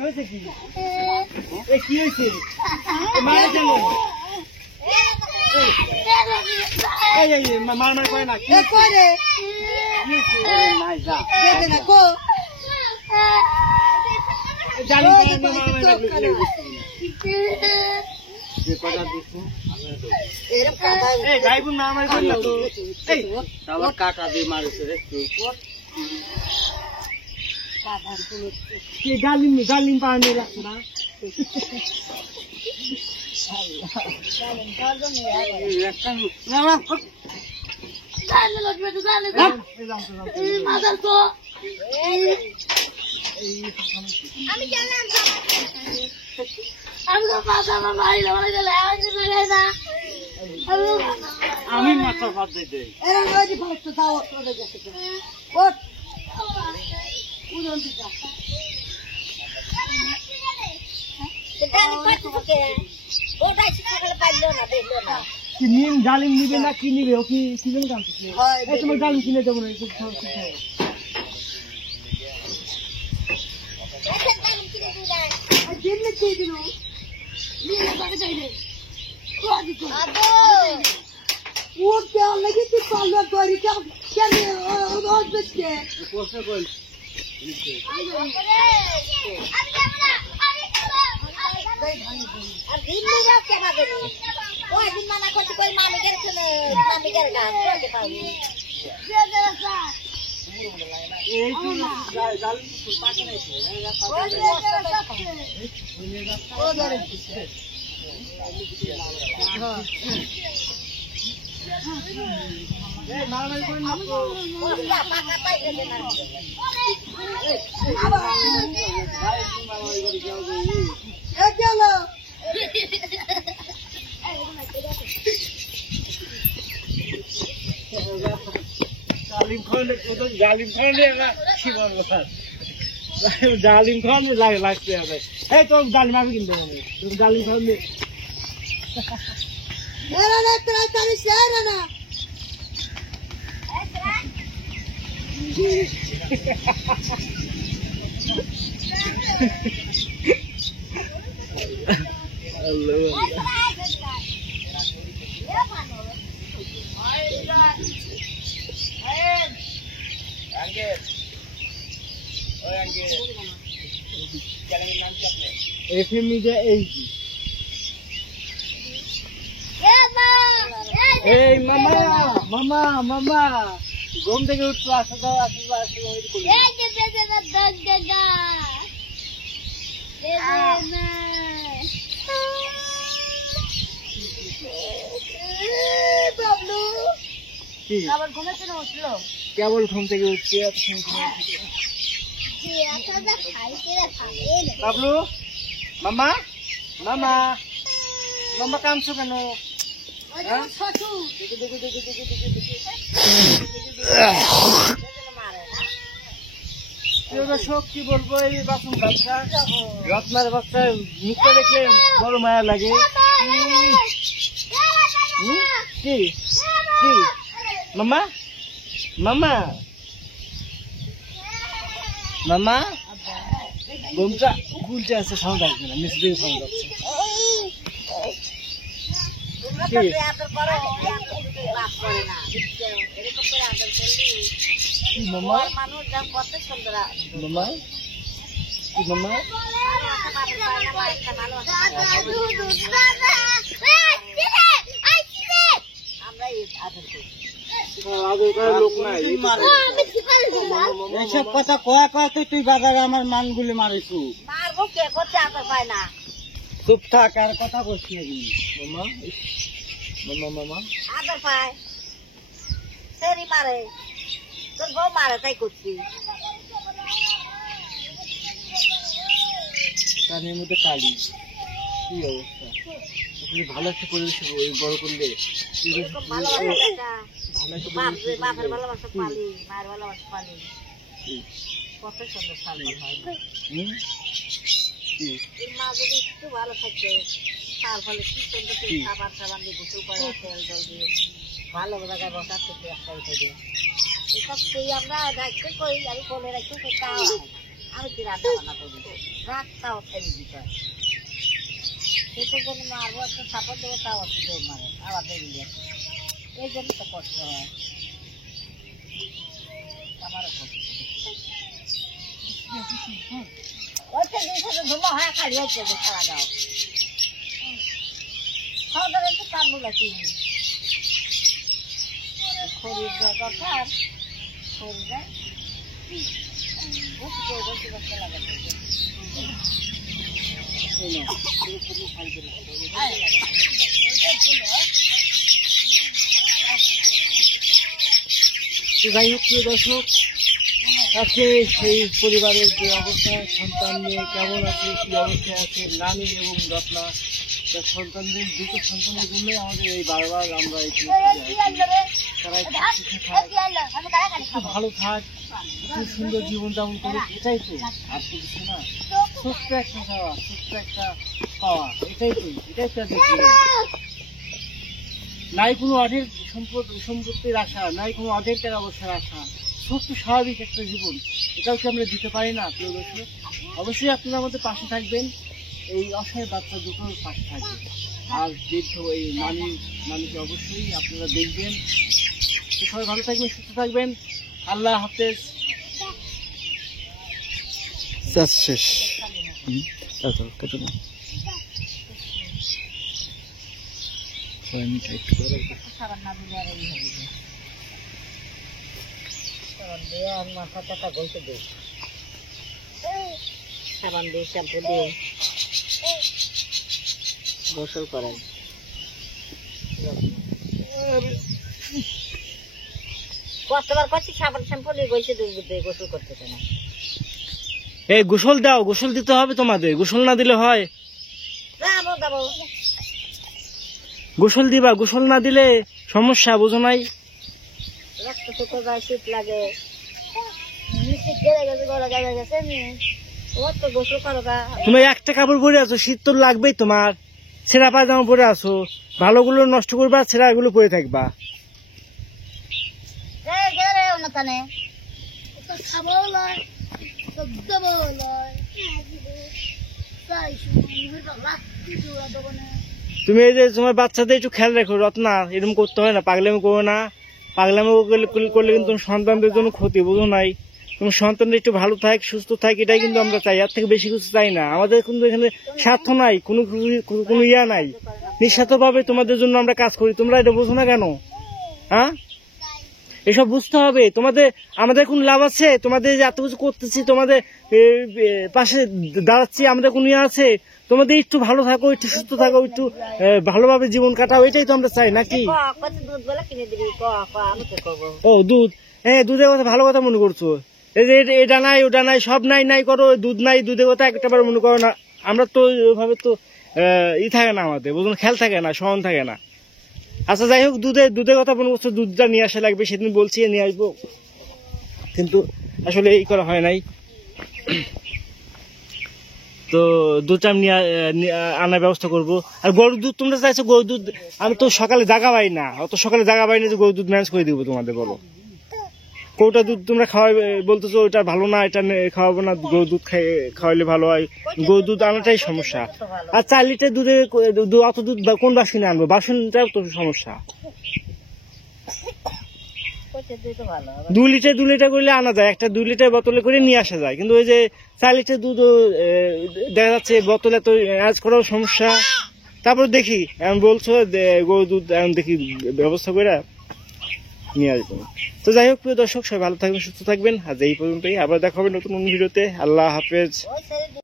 হয়েছে কি এ কি হয়েছে মারা কেন মার মার করে না কি করে নাই যা দেবে না কো জানি না যে কথা দিছো এরকম কাটা এই গাইবুন না আমার কই না তো এই আমার কাটা দিয়ে মারছে রে কি গালিম গালিম পানি রাখছ না আমি মাথা ভাত দিই জালিম নিবে না কি নিবে ও কি জন্য জানতেছে তোমার জালিম কিনে দেবো না জালিম খান লাগছে এই তোর জালিম আমি কিনতে পারি তুমি জালিম খান এই মামা মামা মামা ঘুম থেকে উঠছো আসো দাও আসো কেবল ঘুম থেকে উঠছি বাবলু মামা মামা মামা কাঁদছো কেন শোক কি বলবো এই বাসন বাচ্চা রত্নার বাচ্চা মুখটা দেখলে বড় মায়া লাগে কি কি মামা মামা মামা ঘুমটা গুলতে আছে সাউন্ড আসবে না মিস দিয়ে সাউন্ড আসছে মামা মামা মামা এইসব কথা কয়া কয়াতে তুই বাজারে আমার মানগুলি মারিছু মারবো কে করতে আদর পায় না চুপ থাক আর কথা বলছি না মামা মামা মামা আদর পায় সেরি মারে তোর বউ মারে তাই করছি কানের মধ্যে কালি কি অবস্থা তুমি ভালো একটা পরিবেশ বড় করলে বাপের ভালোবাসা পালি মায়ের ভালোবাসা পালি কত সুন্দর সালমান হয় মা যদি একটু ভালো থাকে তার ফলে কি সুন্দর খাবার টাবার দিয়ে গোসল করে তেল জল দিয়ে ভালো জায়গায় বসার থেকে একটা উঠে দিয়ে এসব সেই আমরা রাখতে করি আমি বলে রাখতে আমি কি রান্না বান্না করি রাতটাও ফেলে দিতে হয় সেটার জন্য মারবো একটা সাপোর্ট দেবো তাও একটু দৌড় মারে আবার বেরিয়ে যাচ্ছে এই জন্য তো কষ্ট হয় আমারও কষ্ট ওইটা জিনিসটা ধুমো হয় খালি হচ্ছে সারা গাও খাওয়া দাওয়া একটু কাটবো নাকি শরীর দরকার শরীরে বসে বসে লাগাতে যাই হোক প্রিয় দর্শক আজকে সেই পরিবারের যে অবস্থা সন্তান নিয়ে কেমন আছে কি অবস্থায় আছে নানি এবং রত্না তার সন্তানদের দুটো সন্তানের জন্যই আমাদের এই বারবার আমরা তারা একটু ভালো থাক একটু সুন্দর জীবনযাপন করে এটাই তো আর তো কিছু না ছোট্ট একটা খাওয়া ছোট্ট একটা পাওয়া এটাই তো তাদের জীবন নাই কোনো অঢেল সম্পত্তি রাখা নাই কোনো অঢেল টাকা অবস্থা রাখা ছোট্ট স্বাভাবিক একটা জীবন এটাও কি আমরা দিতে পারি না প্রিয় দর্শক অবশ্যই আপনারা আমাদের পাশে থাকবেন এই অসহায় বাচ্চা দুটোর পাশে থাকবেন আর বৃদ্ধ এই নানিকে অবশ্যই আপনারা দেখবেন সবাই ভালো থাকবেন সুস্থ থাকবেন আল্লাহ হাফেজ শেষ সাবান দিয়ে শ্যাম্পু দিয়ে গোসল করেন কতবার করছি সাবান শ্যাম্পু দিয়ে গোসল করতেছে না এই গোসল দাও গোসল দিতে হবে তোমাদের গোসল না দিলে হয় গোসল দিবা গোসল না দিলে সমস্যা বুঝো নাই রক্ত শুকো যায় শীত লাগে তুমি একটা কাপড় পরে আছো শীত তো লাগবেই তোমার ছেঁড়া পায়জামা পরে আছো ভালোগুলো নষ্ট করবা ছেঁড়া গুলো পরে থাকবা তুমি এই যে তোমার বাচ্চাদের একটু খেয়াল রাখো রত্না এরকম করতে হয় না পাগলামি করো না পাগলামি করলে কিন্তু সন্তানদের জন্য ক্ষতি বুঝো নাই তোমার সন্তানরা একটু ভালো থাক সুস্থ থাক এটাই কিন্তু আমরা চাই এর থেকে বেশি কিছু চাই না আমাদের কিন্তু এখানে স্বার্থ নাই কোনো ইয়া নাই নিঃস্বার্থ ভাবে তোমাদের জন্য আমরা কাজ করি তোমরা এটা বুঝো না কেন হ্যাঁ এসব বুঝতে হবে তোমাদের আমাদের কোন লাভ আছে তোমাদের যে এত কিছু করতেছি তোমাদের পাশে দাঁড়াচ্ছি আমাদের কোন ইয়ে আছে তোমাদের একটু ভালো থাকো একটু সুস্থ থাকো একটু ভালোভাবে জীবন কাটাও এটাই তো আমরা চাই নাকি ও দুধ হ্যাঁ দুধের কথা ভালো কথা মনে করছো এই যে এটা নাই ওটা নাই সব নাই করো দুধ নাই দুধের কথা একটাবার মনে করো না আমরা তো ওইভাবে তো থাকে না আমাদের বুঝুন খেয়াল থাকে না সহন থাকে না আচ্ছা যাই হোক দুধের কথা মনে করছো দুধটা নিয়ে আসা লাগবে সেদিন বলছি নিয়ে আসবো কিন্তু আসলে এই করা হয় নাই তো দুধটা আমি আনার ব্যবস্থা করবো আর গরুর দুধ তোমরা চাইছো গরুর দুধ আমি তো সকালে জাগা পাই না অত সকালে জাগা পাই না যে গরুর দুধ ম্যানেজ করে দিবো তোমাদের বলো কোটা দুধ তোমরা খাওয়াবে বলতেছো ওটা ভালো না এটা খাওয়াবো না গরুর দুধ খাওয়াইলে ভালো হয় গরুর দুধ আনাটাই সমস্যা আর 4 লিটার দুধে অত দুধ কোন বাসনে আনবো বাসনটাও তো সমস্যা 2 লিটার করলে আনা যায় একটা 2 লিটার বোতলে করে নিয়ে আসা যায় কিন্তু ওই যে 4 লিটার দুধ দেখা যাচ্ছে বোতলে তো ম্যানেজ করাও সমস্যা তারপর দেখি এখন বলছো গরুর দুধ এখন দেখি ব্যবস্থা করে নিয়ে আসবো তো যাই হোক প্রিয় দর্শক সবাই ভালো থাকবেন সুস্থ থাকবেন আজ এই পর্যন্তই আবার দেখা হবে নতুন ভিডিওতে আল্লাহ হাফেজ